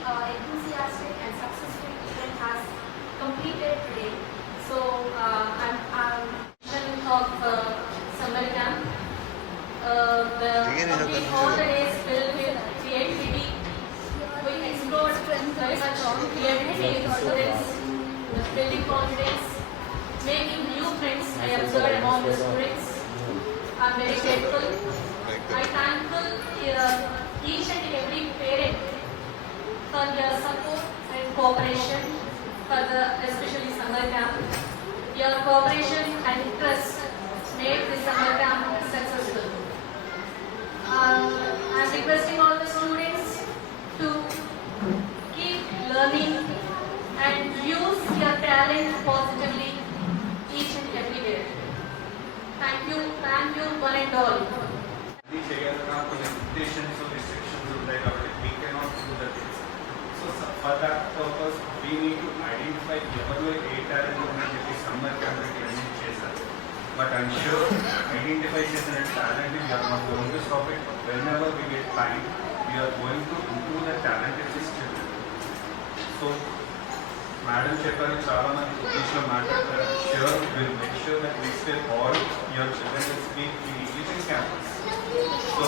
enthusiastic and successful event has completed today. So I'm of summer camp. All the days filled with creativity. We explored very much on creativity, confidence, building confidence, making new friends. I observed among the students. I'm very grateful. I thankful each and every parent for their support and cooperation for the especially summer camp. Your cooperation and interest made the summer camp successful. I'm requesting all the students to keep learning and use your talent positively each and everywhere. Thank you, one and all. Limitations or restrictions we cannot do the things. So for that purpose, we need to identify a talent in summer camp chesaru. But I'm sure identify a talent we are not going to stop it. Whenever we get time, we are going to improve the talent in this children. So Madam Chepari చాలా మంది ఇంగ్లీష్లో మాట్లాడతారు. Sure, we'll make sure that we still all your children will speak in English in campus. So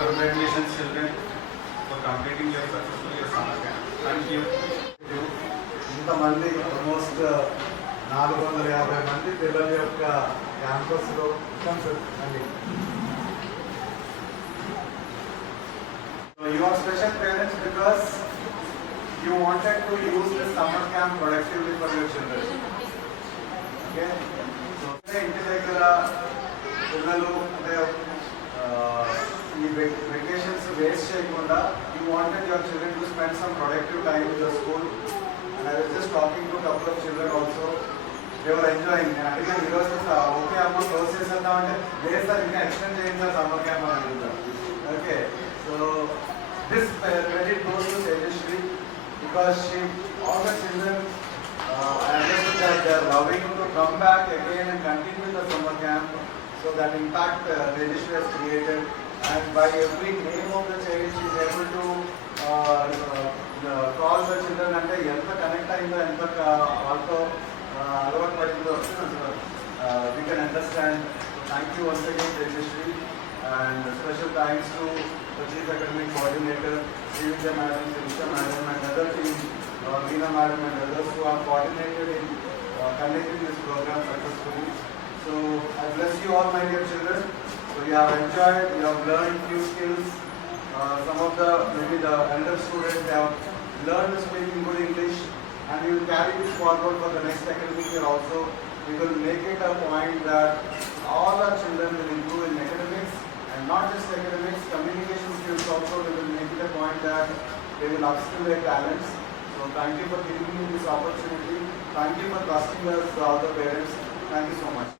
congratulations children for completing your successfully your summer camp. Thank you. ఇంతమంది ఆల్మోస్ట్ 450 మంది పిల్లల యొక్క క్యాంపస్లో అండి. You are special parents because you wanted to use the summer camp productively for your children. Okay? So ఇంటి దగ్గర పిల్లలు అంటే ఈ vacations వేస్ట్ చేయకుండా you wanted your children to spend some productive time in the school. And I was just talking to a couple of children also. They were enjoying. And I think because okay, I'm going to process it now and they said you can extend the summer camp. Okay. So this credit goes to Tejashree because she, all the children, I understood that they are loving to come back again and continue the summer camp. So that impact Tejashree has created. And by every name of the child, she is able to call the children and ఎంత కనెక్ట్ అయిందో ఎంత వాళ్ళతో అలవాటు పడిందో we can understand. Thank you once again Tejashree, and special thanks to the Chief Academic Coordinator Srividya Madam, Sirisha Madam and other team, Veena Madam and others who have coordinated in conducting this program successfully. So I bless you all my dear children. So you have enjoyed, you have learned few skills. Some of the, maybe the elder students, they have learned to speak in good English, and we will carry this forward for the next academic year also. We will make it a point that all our children will improve in academics, and not just academics, communication skills also. We will make it a point that they will upskill their talents. So thank you for giving me this opportunity. Thank you for trusting us, all the parents. Thank you so much.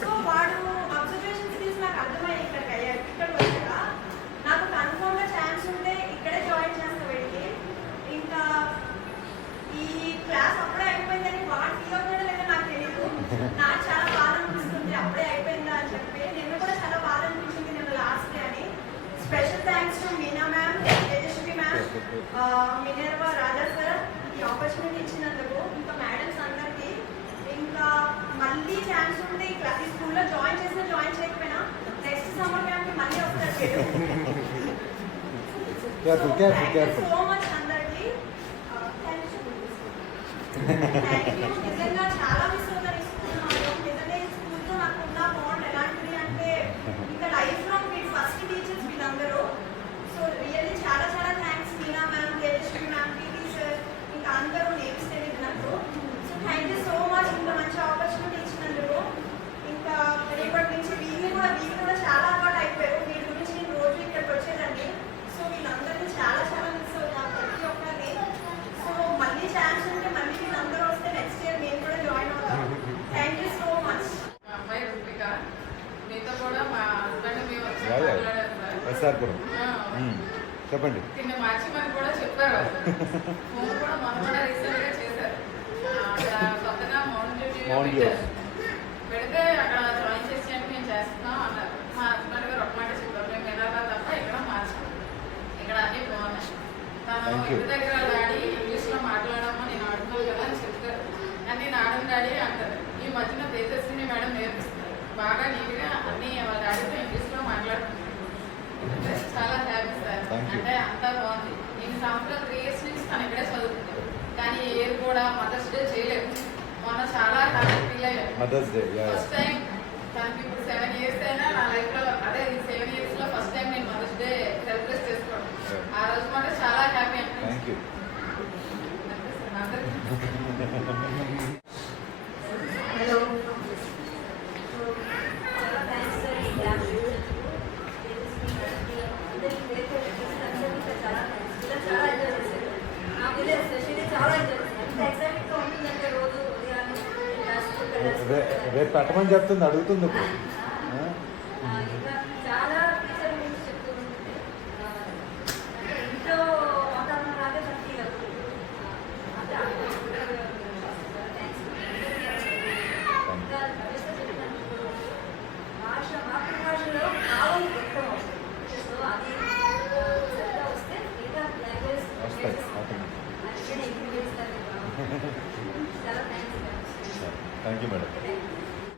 So వాడు observation skills నాకు అర్థమయ్యాయి. ఇక్కడికి అయ్యాడు, ఇక్కడికి వచ్చాక నాకు కన్ఫర్మ్గా ఛాన్స్ ఉంటే ఇక్కడే జాయిన్ చేస్తా వెళ్ళి. ఇంకా ఈ క్లాస్ అప్పుడే సమ్మర్ క్యాంప్ మళ్ళీ వస్తారు Careful, careful. సో మచ్ అందరికి నిజంగా చాలా మిస్ అవుతారు ఈ స్కూల్ మాత్రం. నిజంగా ఈ స్కూల్తో నాకు ఉన్న బాండ్ ఎలాంటిది అంటే ఇంకా లైఫ్ లాంగ్ వీళ్ళు ఫస్ట్ టీచర్స్ వీళ్ళందరూ. సో రియల్లీ చాలా చాలా thanks Meena ma'am, Tejaswi ma'am, PT sir, ఇంకా అందరూ నేమ్స్ తెలియదు నాకు. So thank you so much ఇంత మంచి ఆపర్చునిటీ ఇచ్చినందుకు. ఇంకా రేపటి నుంచి వీళ్ళు కూడా చాలా అలవాటు అయిపోయారు. వీళ్ళ గురించి నేను రోజు ఇక్కడికి వచ్చేదాన్ని. సో వీళ్ళందరినీ చాలా చాలా మిస్ అవుతాను ప్రతి ఒక్కరిని. సో మళ్ళీ ఛాన్స్ ఉంటే మళ్ళీ వీళ్ళందరూ వస్తే నెక్స్ట్ ఇయర్ నేను కూడా జాయిన్ అవుతాను. Thank you so much. మా అమ్మాయి రుత్విక, మీతో కూడా మా హస్బెండ్ మేము వచ్చి యా, యా. మాట్లాడారు సార్. ఎస్ఆర్పురం. చెప్పండి. కింద మార్చిమని కూడా చెప్పారు వాళ్ళు. ఫోన్ కూడా మొన్న కూడా రీసెంట్గా చేశారు. అక్కడ కొత్తగా మౌంట్ డ్యూటీగా Mount పెట్టారు. పెడితే అక్కడ జాయిన్ చేసి అంటే మేము చేస్తున్నాం అన్నారు. మా హస్బెండ్ గారు ఒక మాట చెప్పారు, మేము వినాలా తప్ప ఇక్కడ మార్చుకోం, ఇక్కడ అన్నీ బాగున్నాయి. తను Thank you. ఇంటి దగ్గర డాడీ ఇంగ్లీష్లో మాట్లాడమ్మా నేను ఆడుతున్నాను కదా అని చెప్తారు. అని నేను ఆడను డాడీ అంటారు. ఈ మధ్యన తేజస్విని మేడం నేర్పిస్తారు బాగా నీట్గా అన్నీ వాళ్ళ డాడీతో ఇంగ్లీష్లో మాట్లాడుతున్నారు. అంటే చాలా హ్యాపీ సార్. Thank you. అంటే అంతా బాగుంది. నేను సంవత్సరాలు 3 years నుంచి తను ఇక్కడే చదువుతుంది. కానీ ఏది కూడా మదర్స్ డే చేయలేదు. మొన్న చాలా హ్యాపీ ఫీల్ అయ్యాను. Mother's day. ఫస్ట్ టైం తనకి ఇప్పుడు 7 years అయినా నా లైఫ్లో అదే ఈ 7 yearsలో ఫస్ట్ టైం నేను మదర్స్ డే సెలబ్రేట్ చేసుకోవడం. ఆ రోజు మాట చాలా హ్యాపీ థ్యాంక్ అనిపించింది. యూ. అందరికీ హలో. చాలా థ్యాంక్స్ సార్ ఈ క్లాస్ చాలా థ్యాంక్స్. ఇలా చాలా ఎంజాయ్ చేశారు. నాకు ఇలా ఎస్పెషల్లీ చాలా ఎంజాయ్ చేశాను. ఎంత ఎక్సైటింగ్గా ఉంటుందంటే రోజు ఉదయాన్నే క్లాస్కి వెళ్ళాల్సి రేపు పెట్టమని చెప్తుంది, అడుగుతుంది ఇప్పుడు.